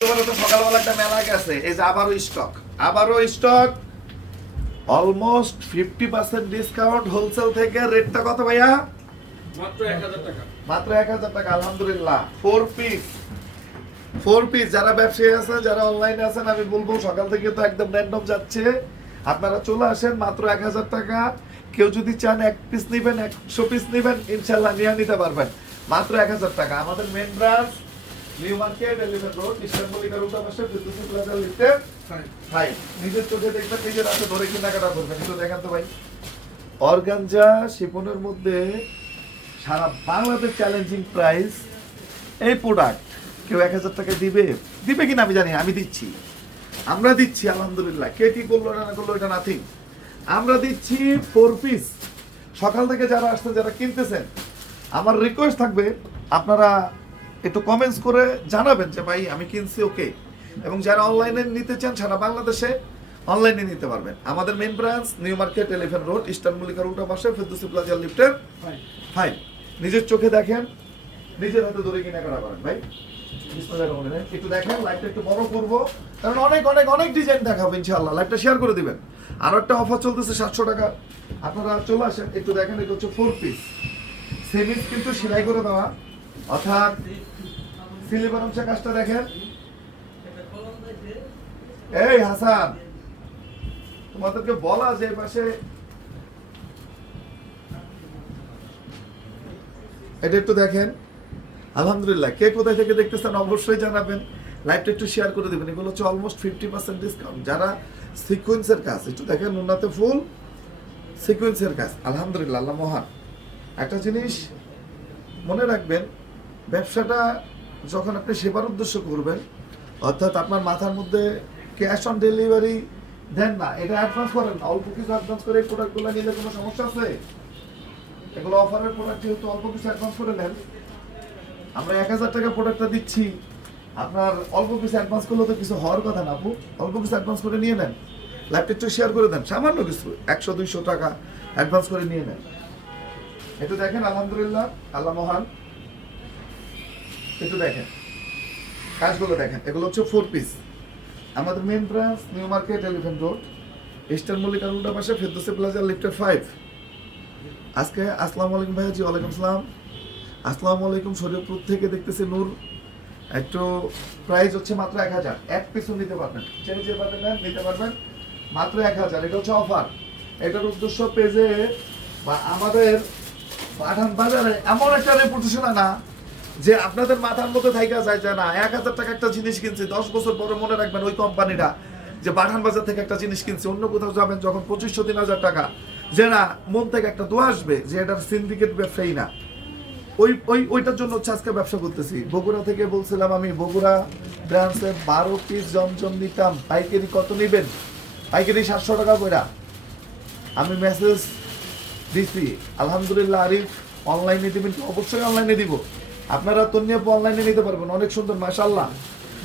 তোমার তো সকালবেলা একটা মেলা গেছে। এই যে আবারও স্টক আবারও stock almost fifty percent discount wholesale থেকে রেটটা কত ভাইয়া? মাত্র এক হাজার টাকা। মাত্র এক হাজার টাকা আলহামদুলিল্লাহ। ফোর পিস ফোর পিস যারা ব্যবসায়ী আছেন যারা অনলাইনে আছেন আমি বলব সকাল থেকে তো একদম র্যান্ডম যাচ্ছে। আপনারা চলে আসেন মাত্র এক হাজার টাকা। কেউ যদি চান এক পিস নেবেন একশো পিস নেবেন ইনশাল্লাহ নিয়ে নিতে পারবেন। মাত্র এক হাজার টাকা। আমাদের main branch New Market Elephant Road Eastern মল্লিকার উল্টা পাশে বিদ্যুৎ প্লাজা লিফটে ভাই নিজের চোখে দেখবেন নিজের হাতে ধরে কেনাকাটা করবেন একটু দেখান তো ভাই। অর্গানজা শিপনের মধ্যে সারা বাংলাদেশ চ্যালেঞ্জিং প্রাইস এই প্রোডাক্ট কেউ এক হাজার টাকা দিবে? দিবে কিনা আমি জানি আমি দিচ্ছি। আমরা দিচ্ছি আলহামদুলিল্লাহ। কে কি করল না করল এটা নাথিং আমরা দিচ্ছি ফোর পিস সকাল থেকে যারা আসছেন যারা কিনতেছেন আমার রিকোয়েস্ট থাকবে আপনারা একটু কমেন্টস করে জানাবেন যে ভাই আমি কিনছি ওকে এবং যারা অনলাইনে নিতে চান সারা বাংলাদেশে অনলাইনে নিতে পারবেন। আমাদের main branch New Market Elephant Road Eastern মল্লিকার উল্টা পাশে ফেরদুসি প্লাজা লিফটের ফাইন নিজের চোখে দেখেন নিজের হাতে ধরে কেনাকাটা করেন ভাই। বিসমিল্লাহির একটু দেখেন লাইভটা একটু বড় করব। কারণ অনেক অনেক অনেক ডিজাইন দেখাবো ইনশাআল্লাহ। লাইভটা শেয়ার করে দিবেন। আর একটা অফার চলতেছে সাতশো টাকা। আপনারা চলে আসেন একটু দেখেন এটা হচ্ছে ফোর পিস সেমিস কিন্তু সেলাই করে দেওয়া। অর্থাৎ সিলিভার অংশে কাজটা দেখেন? এই হাসান। তোমাদেরকে বলা যে পাশে এটা একটু দেখেন। আলহামদুলিল্লাহ কে কোথায় থেকে দেখতেছেন অবশ্যই জানাবেন। লাইভটা একটু শেয়ার করে দেবেন। এগুলো হচ্ছে অলমোস্ট ফিফটি পার্সেন্ট ডিসকাউন্ট যারা সিকুয়েন্সের কাজ একটু দেখেন উন্নতে ফুল সিকুয়েন্সের কাজ। আলহামদুলিল্লাহ আল্লাহ মহান। একটা জিনিস মনে রাখবেন ব্যবসাটা যখন আপনি সেবার উদ্দেশ্য করবেন, অর্থাৎ আপনার মাথার মধ্যে ক্যাশ অন ডেলিভারি দেন না, এটা অ্যাডভান্স করেন অল্প কিছু অ্যাডভান্স করে এই প্রোডাক্টগুলো নিলে কোনো সমস্যা আছে? এগুলো অফারের প্রোডাক্ট যেহেতু অল্প কিছু অ্যাডভান্স করে নেন, আমরা এক হাজার টাকা প্রোডাক্টটা দিচ্ছি, আপনার অল্প কিছু অ্যাডভান্স করলে তো কিছু হওয়ার কথা না আপু, অল্প কিছু অ্যাডভান্স করে নিয়ে নেন একটু শেয়ার করে দেন, সামান্য কিছু, একশো, দুইশো টাকা অ্যাডভান্স করে নিয়ে নেন। এটা দেখেন, আলহামদুলিল্লাহ, আল্লাহ মহান একটু দেখেন। কাজগুলো দেখেন। এগুলো হচ্ছে ফোর পিস আমাদের main branch New Market Elephant Road Eastern মল্লিকার উল্টা পাশে ফেরদোসে প্লাজা লিফটের ফাইভ আজকে আসসালামু আলাইকুম ভাইয়া জি, ওয়ালাইকুম আসসালাম আসসালামু আলাইকুম, শরীয়তপুর থেকে দেখতেছি নূর। একটু প্রাইস হচ্ছে মাত্র এক হাজার। এক পিসও নিতে পারবেন। যে যে পাবেন না, নিতে পারবেন। মাত্র এক হাজার। এটা হচ্ছে অফার এটার উদ্দেশ্য পেজে বা আমাদের পাঠান বাজারে এমন একটা রেপুটেশন না যে আপনাদের মাথার মধ্যে থাইকা যায় যে না, এক হাজার টাকা একটা জিনিস কিনছি, দশ বছর পরে মনে রাখবেন ওই কোম্পানিটা যে পাঠান বাজার থেকে একটা জিনিস কিনছি, অন্য কোথাও যাবেন যখন পঁচিশশো, তিন হাজার টাকা। যে না, মন থেকে একটা দোয়া আসবে যে এটার সিন্ডিকেট ব্যবসায়ী না। ওই ওই, ওইটার জন্য হচ্ছে আজকে ব্যবসা করতেছি। বগুড়া থেকে বলছিলাম আমি, বগুড়া ব্রাঞ্চে বারো পিস জমজম নিতাম। পাইকারি কত নেবেন? পাইকারি সাতশো টাকা কইরা। আমি মেসেজ দিছি, আলহামদুলিল্লাহ আরিফ অনলাইনে দিবেন অবশ্যই অনলাইনে দিব। আপনারা তন্নিয়াপ অনলাইনে নিতে পারবেন, অনেক সুন্দর মাশাল্লাহ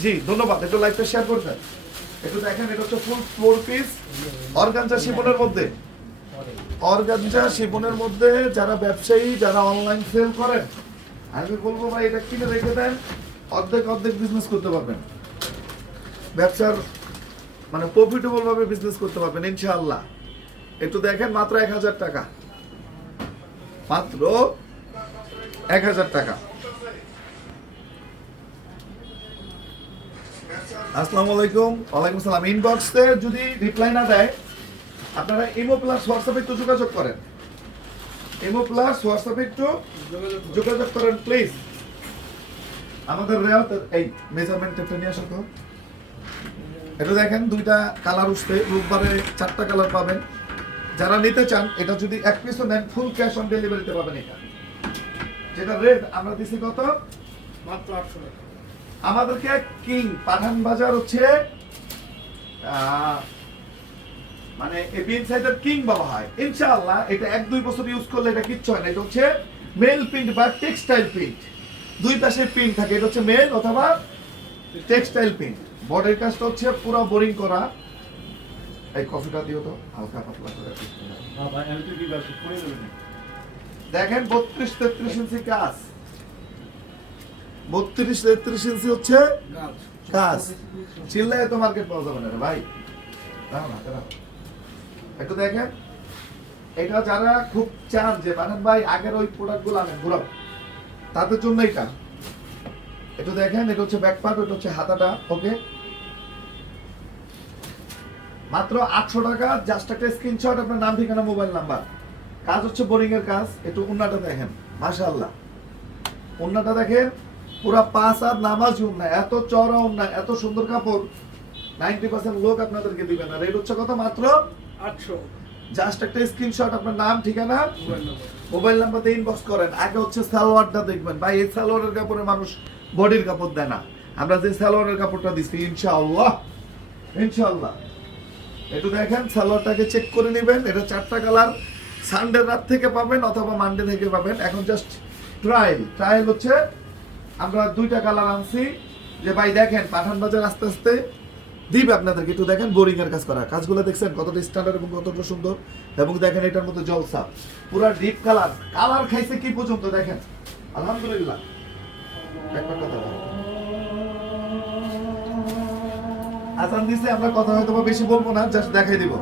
জি, ধন্যবাদ, একটু লাইভটা শেয়ার করবেন। একটু দেখেন, এটা হচ্ছে ফুল ফোর পিস অর্গানজা শিপনের মধ্যে। অর্গানজা শিপনের মধ্যে যারা ব্যবসায়ী, যারা অনলাইন সেল করেন, আমি বলব ভাই, এটা কিনে রেখে দেন, অর্ধেক অর্ধেক বিজনেস করতে পারবেন। ব্যবসার মানে প্রফিটেবল ভাবে বিজনেস করতে পারবেন, ইনশাআল্লাহ। একটু দেখেন, মাত্র এক হাজার টাকা। মাত্র এক হাজার টাকা। আসসালামু আলাইকুম। ওয়ালাইকুম সালাম ইনবক্সে যদি রিপ্লাই না দেয়, আপনারা ইমো প্লাস হোয়াটসঅ্যাপে একটু যোগাযোগ করেন। ইমো প্লাস হোয়াটসঅ্যাপে একটু যোগাযোগ করেন প্লিজ আমাদের রেয়াত এই মেজারমেন্ট নিয়ে আসো তো। এটা দেখেন, দুইটা কালার উঠবে রোববারে চারটা কালার পাবেন। যারা নিতে চান, এটা যদি এক পিসও নেন ফুল ক্যাশ অন ডেলিভারিতে পাবেন এটা। যেটা রেট আমরা দিছি কত? মাত্র আটশো টাকা। আমাদেরকে কিং পাঠান বাজার হচ্ছে মানে বিন সাইজের কিং বলা হয়। ইনশাআল্লাহ এটা এক দুই বছর ইউজ করলে এটা কিচ্ছু হয় না। এটা হচ্ছে মেল প্রিন্ট বা টেক্সটাইল প্রিন্ট দুই পাশে প্রিন্ট থাকে। এটা হচ্ছে মেল অথবা টেক্সটাইল প্রিন্ট বডির কাজটা হচ্ছে পুরো বোরিং করা। এই কফিটা দিও তো হালকা পাতলা করে দেখেন বত্রিশ তেত্রিশ ইঞ্চি কাজ বত্রিশ তেত্রিশ ইঞ্চি হচ্ছে গাছ। চিল্লায় তো মার্কেট পাওয়া যাবে না ভাই। একটু দেখেন। এটা যারা খুব চান যে ভাই আগের ওই প্রোডাক্টগুলো আনেন ঘুরাও। তাদের জন্য এটা। একটু দেখেন এটা হচ্ছে ব্যাক পার্ট এটা হচ্ছে হাতাটা ওকে মাত্র আটশো টাকা জাস্ট একটা স্ক্রিনশট আপনার নাম ঠিকানা মোবাইল নাম্বার কাজ হচ্ছে বোরিং এর কাজ। একটু উন্নাটা দেখেন মাসা আল্লাহ উন্নাটা দেখেন পুরা পাঁচ আর নামাজ উন্না এত চওড়া উন্না এত সুন্দর কাপড়। নাইনটি পার্সেন্ট লোক আপনাদেরকে দিবেন আর রেট হচ্ছে কত মাত্র? আটশো। জাস্ট একটা স্ক্রিনশট আপনার নাম ঠিকানা। Mobile number. দিয়ে ইনবক্স করেন। আগে হচ্ছে সালোয়ারটা দেখবেন। ভাই এই সালোয়ারের কাপড়ে মানুষ বডির কাপড় দেয় না। আমরা যে সালোয়ারের কাপড়টা দিচ্ছি ইনশাআল্লাহ। ইনশাআল্লাহ। একটু দেখেন সালোয়ারটাকে চেক করে নেবেন। এটা চারটা কালার। সানডে রাত থেকে পাবেন অথবা মানডে থেকে পাবেন। এখন জাস্ট ট্রায়াল ট্রায়াল হচ্ছে আমরা দুইটা কালার আনছি। যে ভাই দেখেন পাঠান বাজার আস্তে আস্তে। দিবে আপনাদেরকে একটু দেখেন বোরিং এর কাজ করা। কাজগুলো দেখছেন কতটা স্ট্যান্ডার্ড এবং কতটা সুন্দর। এবং দেখেন এটার মধ্যে জলসা। পুরো ডিপ কালার কালার খাইছে কি পর্যন্ত দেখেন। আলহামদুলিল্লাহ। একবার কথা। আজান দিছে আমরা কথা হয়তো বেশি বলব না জাস্ট দেখাই দিব।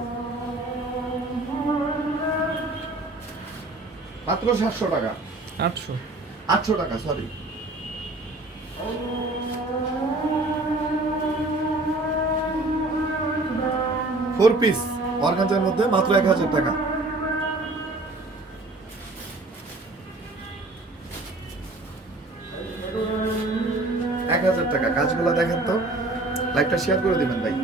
মাত্র সাতশো টাকা। আটশো। আটশো টাকা সরি ফোর পিস অর্গানজার মধ্যে মাত্র এক হাজার টাকা। এক হাজার টাকা, কাজগুলো দেখেন তো। লাইকটা শেয়ার করে দিবেন ভাই।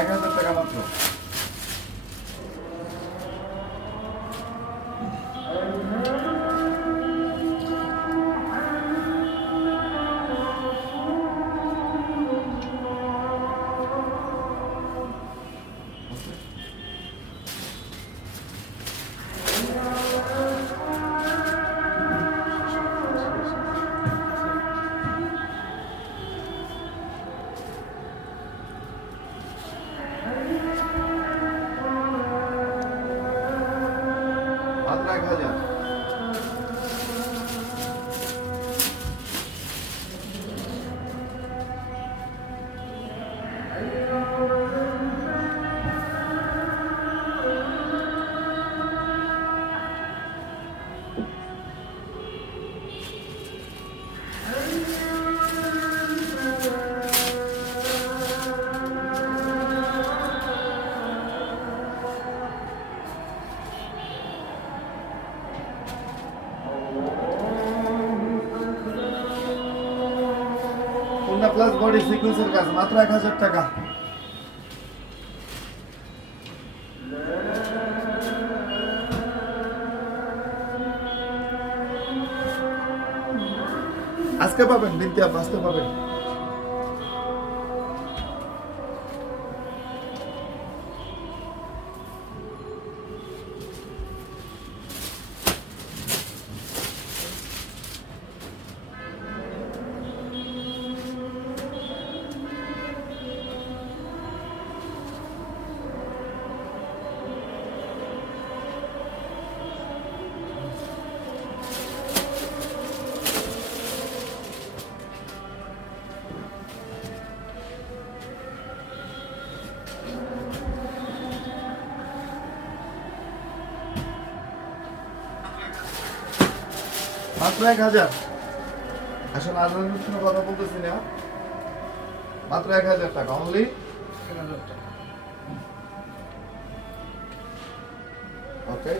এক হাজার টাকা মাত্র। কন্যা প্লাস বডি সিকোয়েন্সের কাজ মাত্র এক হাজার টাকা। আজকে পাবেন বিদ্যা বাঁচতে পাবেন। মাত্র এক হাজার। আসলে আজকের কোনো কথা বলতেছি না। মাত্র এক হাজার টাকা অনলি ওকে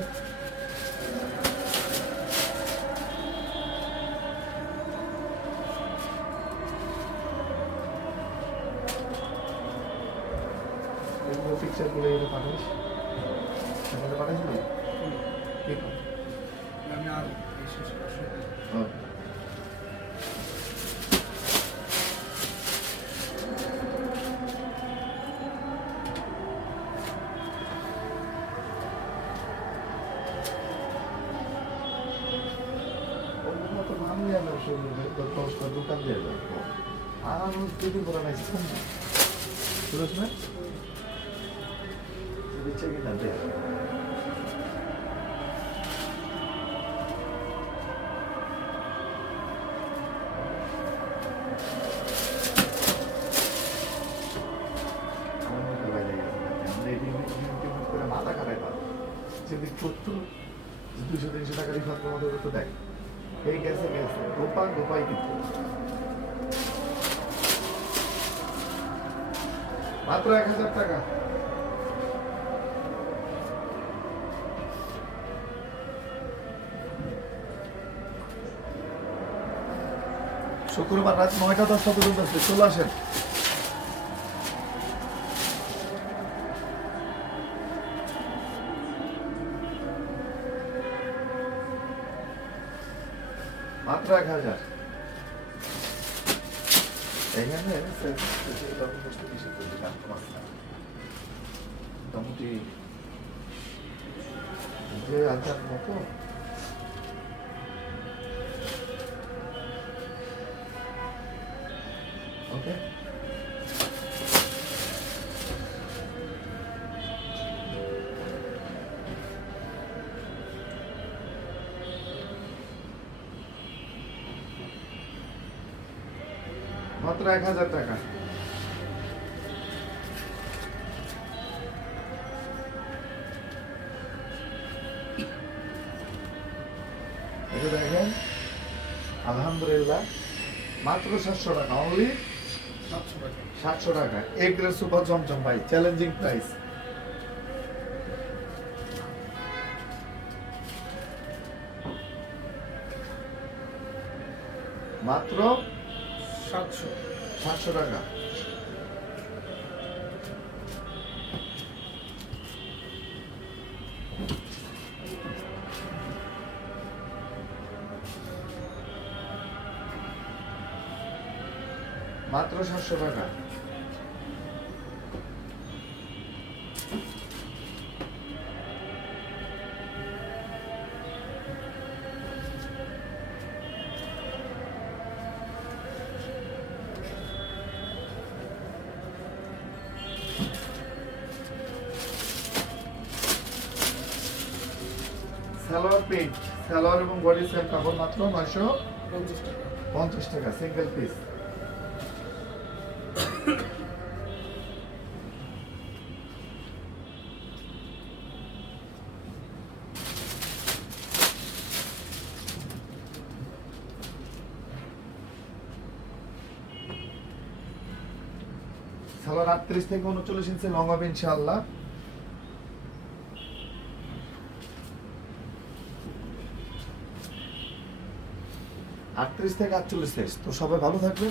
পিকচার করে এটা পাঠাইস পাঠাইছিল দোকান দিয়ে যাব আর যদি করা নাই বুঝছ না। কিনা করে মাথা খারাপ সেদিক সত্তর দুশো তিনশো টাকা রিফান্ড মতো তো দেখ। মাত্র এক হাজার টাকা। শুক্রবার রাত নয়টা দশটা পর্যন্ত চলে আসেন। মাত্র এক হাজার। এখানে মোটামুটি যে হাজার মতো। ওকে এক হাজার টাকা। এটা দেখেন আলহামদুলিল্লাহ মাত্র সাতশো টাকা অনলি সাতশো টাকা। এক গ্রেড সুপার জমজম ভাই চ্যালেঞ্জিং প্রাইস মাত্র সাতশো সাতশো টাকা। মাত্র সাতশো টাকা। সালোয়ার সালোয়ার এবং বডি সেম কাপড় মাত্র নয়শো পঞ্চাশ টাকা। সিঙ্গেল পিস সালোয়ার আটত্রিশ থেকে উনচল্লিশ ইঞ্চি লং হবে ইনশাআল্লাহ। আটত্রিশ থেকে আটচল্লিশ সাইজ তো সবাই ভালো থাকবেন